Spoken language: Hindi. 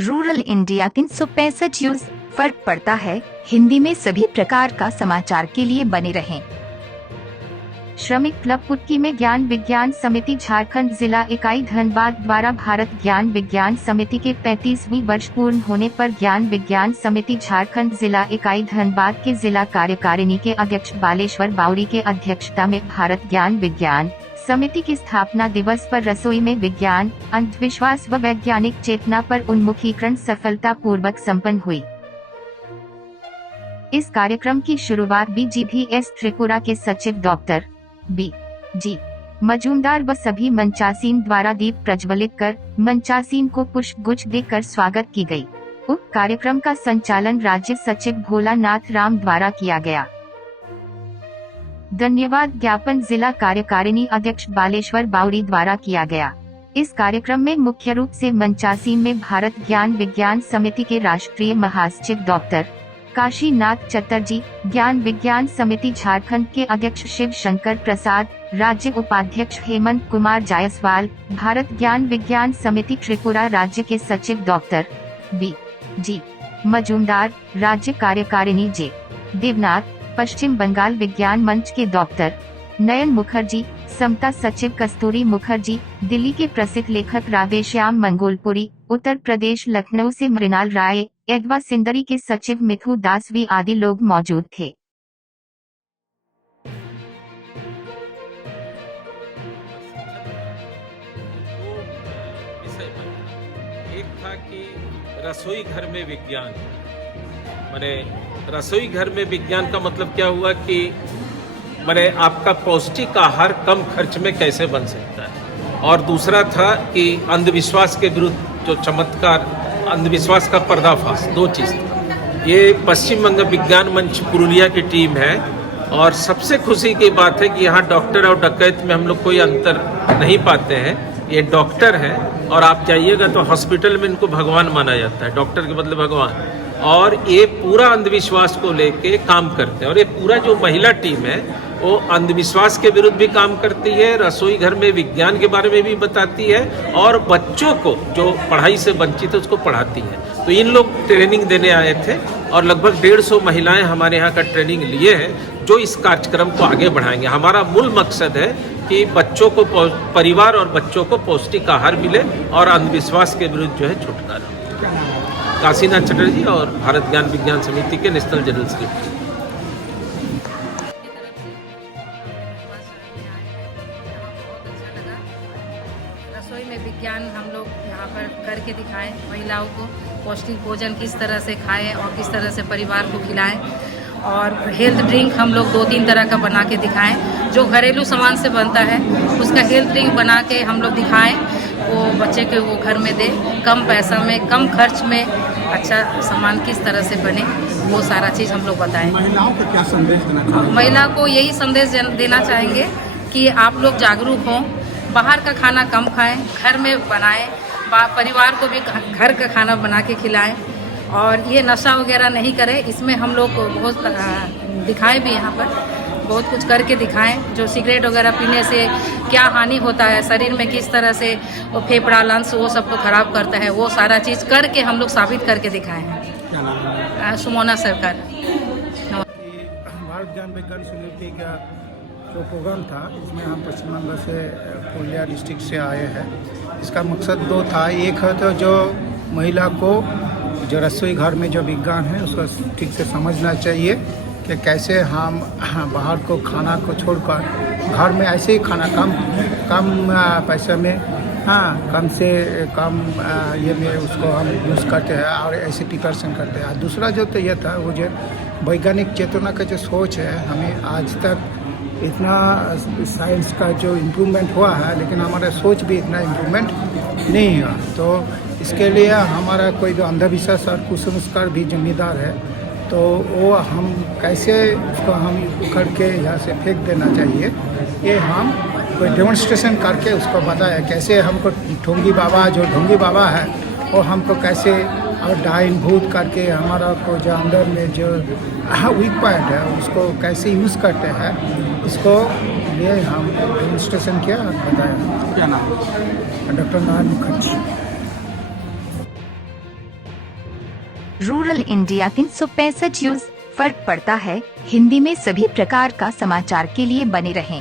रूरल इंडिया 365 यूज फर्क पड़ता है हिंदी में सभी प्रकार का समाचार के लिए बने रहें। श्रमिक क्लब पुटकी में ज्ञान विज्ञान समिति झारखंड जिला इकाई धनबाद द्वारा भारत ज्ञान विज्ञान समिति के 35वीं वर्ष पूर्ण होने पर ज्ञान विज्ञान समिति झारखंड जिला इकाई धनबाद के जिला कार्यकारिणी के अध्यक्ष बालेश्वर बावरी के अध्यक्षता में भारत ज्ञान विज्ञान समिति की स्थापना दिवस पर रसोई में विज्ञान, अंधविश्वास व वैज्ञानिक चेतना पर उन्मुखीकरण सफलता पूर्वक सम्पन्न हुई। इस कार्यक्रम की शुरुआत BGVS त्रिपुरा के सचिव डॉक्टर B.G. मजूमदार व सभी मंचासीन द्वारा दीप प्रज्वलित कर मंचासीन को पुष्प गुच्छ देकर स्वागत की गई। उक्त कार्यक्रम का संचालन राज्य सचिव भोलानाथ राम द्वारा किया गया। धन्यवाद ज्ञापन जिला कार्यकारिणी अध्यक्ष बालेश्वर बावरी द्वारा किया गया। इस कार्यक्रम में मुख्य रूप से मंचासीन में भारत ज्ञान विज्ञान समिति के राष्ट्रीय महासचिव डॉक्टर काशीनाथ चटर्जी, ज्ञान विज्ञान समिति झारखंड के अध्यक्ष शिव शंकर प्रसाद, राज्य उपाध्यक्ष हेमंत कुमार जायसवाल, भारत ज्ञान विज्ञान समिति त्रिपुरा राज्य के सचिव डॉक्टर B.G. मजूमदार, राज्य कार्यकारिणी जे. देवनाथ, पश्चिम बंगाल विज्ञान मंच के डॉक्टर नयन मुखर्जी, समता सचिव कस्तूरी मुखर्जी, दिल्ली के प्रसिद्ध लेखक राधेश्याम मंगोलपुरी, उत्तर प्रदेश लखनऊ से मृणाल राय, एडवा सिंदरी के सचिव मिथु दासवी आदि लोग मौजूद थे। एक था कि रसोई घर में विज्ञान, माने रसोई घर में विज्ञान का मतलब क्या हुआ कि माने आपका पौष्टिक आहार कम खर्च में कैसे बन सकता है। और दूसरा था कि अंधविश्वास के विरुद्ध जो चमत्कार, अंधविश्वास का पर्दाफाश, दो चीज़ था। ये पश्चिम बंगाल विज्ञान मंच पुरुलिया की टीम है और सबसे खुशी की बात है कि यहाँ डॉक्टर और डकैत में हम लोग कोई अंतर नहीं पाते हैं। ये डॉक्टर हैं और आप जाइएगा तो हॉस्पिटल में इनको भगवान माना जाता है, डॉक्टर के मतलब भगवान। और ये पूरा अंधविश्वास को लेके काम करते हैं और ये पूरा जो महिला टीम है वो अंधविश्वास के विरुद्ध भी काम करती है, रसोई घर में विज्ञान के बारे में भी बताती है और बच्चों को जो पढ़ाई से वंचित है उसको पढ़ाती है। तो इन लोग ट्रेनिंग देने आए थे और लगभग 150 महिलाएं हमारे यहाँ का ट्रेनिंग लिए हैं जो इस कार्यक्रम को आगे बढ़ाएंगे। हमारा मूल मकसद है कि बच्चों को, परिवार और बच्चों को पौष्टिक आहार मिले और अंधविश्वास के विरुद्ध जो है छुटकारा। काशीनाथ चटर्जी और भारत ज्ञान विज्ञान समिति के नेशनल जनरल सेक्रेटरी। रसोई में विज्ञान हम लोग यहाँ पर करके दिखाएं, महिलाओं को पौष्टिक भोजन किस तरह से खाएं और किस तरह से परिवार को खिलाएं। और हेल्थ ड्रिंक हम लोग 2-3 तरह का बना के दिखाएं। जो घरेलू सामान से बनता है उसका हेल्थ ड्रिंक बना के हम लोग दिखाएं, वो बच्चे के वो घर में दे, कम पैसा में, कम खर्च में अच्छा सामान किस तरह से बने, वो सारा चीज़ हम लोग बताएं। महिलाओं को क्या संदेश देना चाहेंगे? महिला को यही संदेश देना चाहेंगे कि आप लोग जागरूक हों, बाहर का खाना कम खाएं, घर में बनाएं, परिवार को भी घर का खाना बना के खिलाएं और ये नशा वगैरह नहीं करें। इसमें हम लोग बहुत दिखाएं भी, यहाँ पर बहुत कुछ करके दिखाएं। जो सिगरेट वगैरह पीने से क्या हानि होता है शरीर में, किस तरह से वो फेफड़ा, लंग्स वो सबको खराब करता है, वो सारा चीज़ करके हम लोग साबित करके दिखाए हैं। क्या नाम है? सुमोना सरकार। भारत ज्ञान विज्ञान समिति का जो प्रोग्राम था, इसमें हम पश्चिम बंगाल से पुरुलिया डिस्ट्रिक्ट से आए हैं। इसका मकसद 2 था। एक है तो जो महिला को जो रसोई घर में जो विज्ञान है उसको ठीक से समझना चाहिए कि कैसे हम बाहर को खाना को छोड़कर घर में ऐसे ही खाना कम पैसे में, कम से कम ये में उसको हम यूज़ करते हैं और ऐसे प्रिपरेशन करते हैं। दूसरा जो तो ये था, वो जो वैज्ञानिक चेतना का जो सोच है, हमें आज तक इतना साइंस का जो इम्प्रूवमेंट हुआ है लेकिन हमारा सोच भी इतना इम्प्रूवमेंट नहीं हुआ। तो इसके लिए हमारा कोई जो अंधविश्वास और कुसंस्कार भी जिम्मेदार है, तो वो हम कैसे उसको हम उखड़ के यहाँ से फेंक देना चाहिए, ये हम कोई डेमोन्स्ट्रेशन करके उसको बताया। कैसे हमको ढोंगी बाबा, जो ढोंगी बाबा है, वो हमको कैसे और डाइन भूत करके हमारा को जो अंदर में जो वीक पॉइंट है उसको कैसे यूज़ करते हैं, इसको लिए हम डेमोन्स्ट्रेशन किया और बताया। क्या नाम? डॉक्टर नयन मुखर्जी। रूरल इंडिया 365 यूज फर्क पड़ता है हिंदी में सभी प्रकार का समाचार के लिए बने रहें।